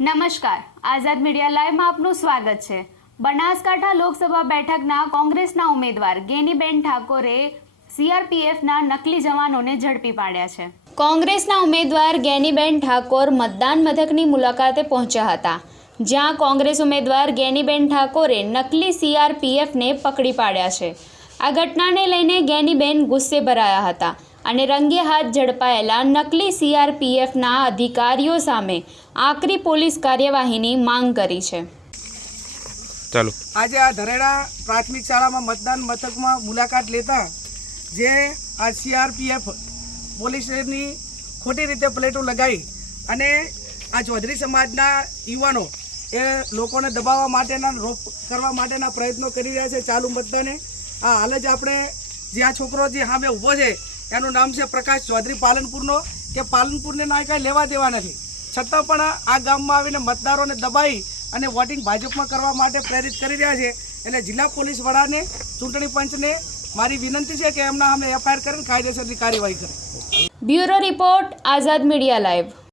નમસ્કાર, આઝાદ મીડિયા લાઈવમાં આપનું સ્વાગત છે। બનાસકાંઠા લોકસભા બેઠકના કોંગ્રેસના ઉમેદવાર ગેનીબેન ઠાકોરે સીઆરપીએફના નકલી જવાનોને ઝડપી પાડ્યા છે। કોંગ્રેસના ઉમેદવાર ગેનીબેન ઠાકોર મતદાન મથકની મુલાકાતે પહોંચ્યા હતા, જ્યાં કોંગ્રેસ ઉમેદવાર ગેનીબેન ઠાકોરે નકલી સીઆરપીએફને પકડી પાડ્યા છે। આ ઘટનાને લઈને ગેનીબેન ગુસ્સે ભરાયા હતા અને રંગે હાથ ઝડપાયેલા નકલી સીઆરપીએફના અધિકારીઓ સામે આકરી પોલીસ કાર્યવાહીની માંગ કરી છે। ચાલો આજે આ ધરેડા પ્રાથમિક શાળામાં મતદાન મથકમાં મુલાકાત લેતા જે આ સીઆરપીએફ પોલીસની ખોટી રીતે પ્લેટો લગાવી અને આ ચૌધરી સમાજના યુવાનો એ લોકોને દબાવવા માટેના રોપ કરવા માટેના પ્રયત્નો કરી રહ્યા છે। ચાલુ મતદાને આ હાલ જ આપણે જે આ છોકરો જે સામે ઊભો છે એનું નામ છે પ્રકાશ ચૌધરી પાલનપુરનો, કે પાલનપુરને ના કાંઈ લેવા દેવા નથી, છતાં પણ આ ગામમાં આવીને મતદારોને દબાવી અને વોટિંગ ભાજપમાં કરવા માટે પ્રેરિત કરી રહ્યા છે। એટલે જિલ્લા પોલીસ વડાને, ચૂંટણી પંચને મારી વિનંતી છે કે એમના સામે એફઆઈઆર કરીને કાયદેસરની કાર્યવાહી કરે। બ્યુરો રિપોર્ટ, આઝાદ મીડિયા લાઈવ।